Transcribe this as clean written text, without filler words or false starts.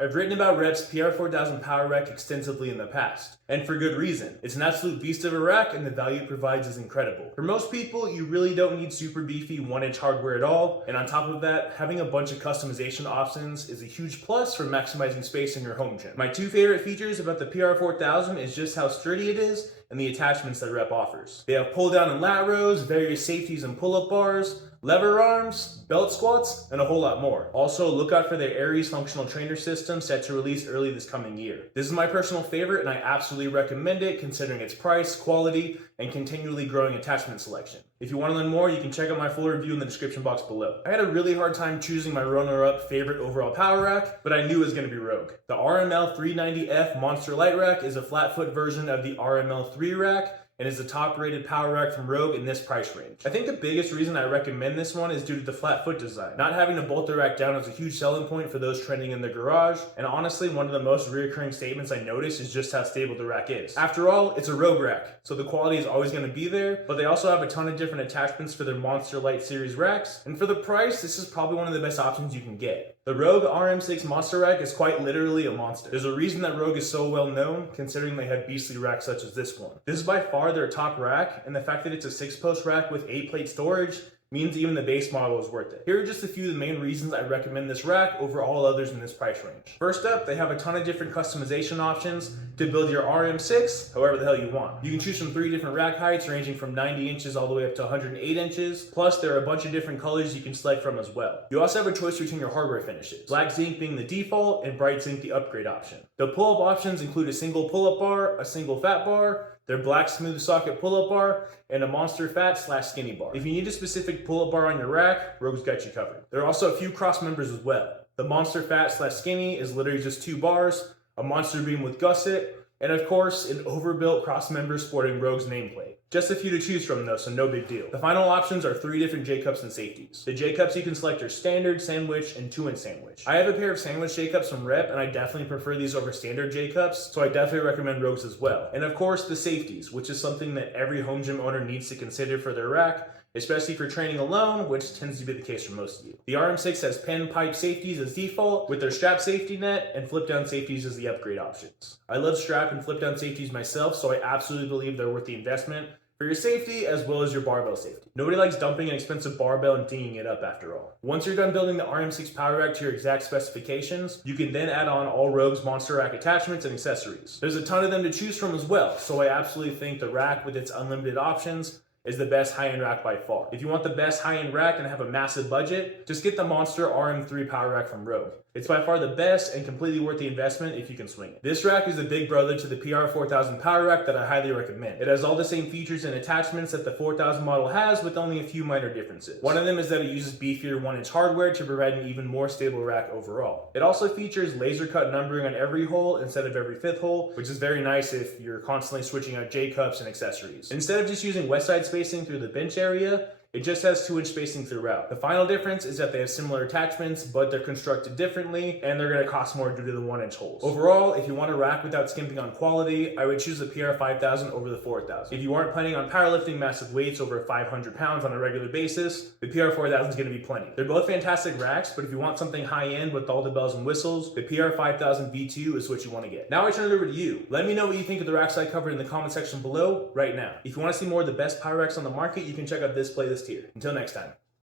I've written about Rep's PR4000 Power Rack extensively in the past, and for good reason. It's an absolute beast of a rack, and the value it provides is incredible. For most people, you really don't need super beefy 1-inch hardware at all, and on top of that, having a bunch of customization options is a huge plus for maximizing space in your home gym. My two favorite features about the PR4000 is just how sturdy it is and the attachments that Rep offers. They have pull down and lat rows, various safeties and pull-up bars, lever arms, belt squats, and a whole lot more. Also, look out for their Aries functional trainer system set to release early this coming year. This is my personal favorite, and I absolutely recommend it considering its price, quality, and continually growing attachment selection. If you want to learn more, you can check out my full review in the description box below. I had a really hard time choosing my runner-up favorite overall power rack, but I knew it was going to be Rogue. The RML 390F Monster Light Rack is a flat foot version of the RML 3 rack, and is the top rated power rack from Rogue in this price range. I think the biggest reason I recommend this one is due to the flat foot design. Not having to bolt the rack down is a huge selling point for those trending in the garage, and honestly, one of the most reoccurring statements I notice is just how stable the rack is. After all, it's a Rogue rack, so the quality is always going to be there, but they also have a ton of different attachments for their Monster Light series racks, and for the price, this is probably one of the best options you can get. The Rogue RM6 Monster Rack is quite literally a monster. There's a reason that Rogue is so well known, considering they have beastly racks such as this one. This is by far their top rack, and the fact that it's a 6-post rack with 8-plate storage means even the base model is worth it. Here are just a few of the main reasons I recommend this rack over all others in this price range. First up, they have a ton of different customization options to build your RM6 however the hell you want. You can choose from 3 different rack heights ranging from 90 inches all the way up to 108 inches. Plus, there are a bunch of different colors you can select from as well. You also have a choice between your hardware finishes, black zinc being the default and bright zinc the upgrade option. The pull-up options include a single pull-up bar, a single fat bar, their black smooth socket pull-up bar, and a monster fat/skinny bar. If you need a specific pull-up bar on your rack, Rogue's got you covered. There are also a few cross members as well. The monster fat/skinny is literally just 2 bars, a monster beam with gusset, and of course, an overbuilt cross member sporting Rogue's nameplate. Just a few to choose from though, so no big deal. The final options are 3 different J-cups and safeties. The J-cups you can select are standard, sandwich, and 2-inch sandwich. I have a pair of sandwich J-cups from Rep, and I definitely prefer these over standard J-cups, so I definitely recommend Rogue's as well. And of course, the safeties, which is something that every home gym owner needs to consider for their rack, especially for training alone, which tends to be the case for most of you. The RM6 has pin pipe safeties as default, with their strap safety net and flip down safeties as the upgrade options. I love strap and flip down safeties myself, so I absolutely believe they're worth the investment for your safety as well as your barbell safety. Nobody likes dumping an expensive barbell and dinging it up after all. Once you're done building the RM6 power rack to your exact specifications, you can then add on all Rogue's monster rack attachments and accessories. There's a ton of them to choose from as well, so I absolutely think the rack with its unlimited options is the best high-end rack by far. If you want the best high-end rack and have a massive budget, just get the Monster RM3 power rack from Rogue. It's by far the best and completely worth the investment if you can swing it. This rack is the big brother to the PR4000 power rack that I highly recommend. It has all the same features and attachments that the 4000 model has, with only a few minor differences. One of them is that it uses beefier 1-inch hardware to provide an even more stable rack overall. It also features laser cut numbering on every hole instead of every 5th hole, which is very nice if you're constantly switching out J-cups and accessories. Instead of just using west side spacing through the bench area, it just has 2-inch spacing throughout. The final difference is that they have similar attachments, but they're constructed differently, and they're going to cost more due to the 1-inch holes. Overall, if you want a rack without skimping on quality, I would choose the PR5000 over the 4000. If you aren't planning on powerlifting massive weights over 500 pounds on a regular basis, the PR4000 is going to be plenty. They're both fantastic racks, but if you want something high-end with all the bells and whistles, the PR5000 V2 is what you want to get. Now I turn it over to you. Let me know what you think of the racks I covered in the comment section below right now. If you want to see more of the best power racks on the market, you can check out this playlist here. Until next time.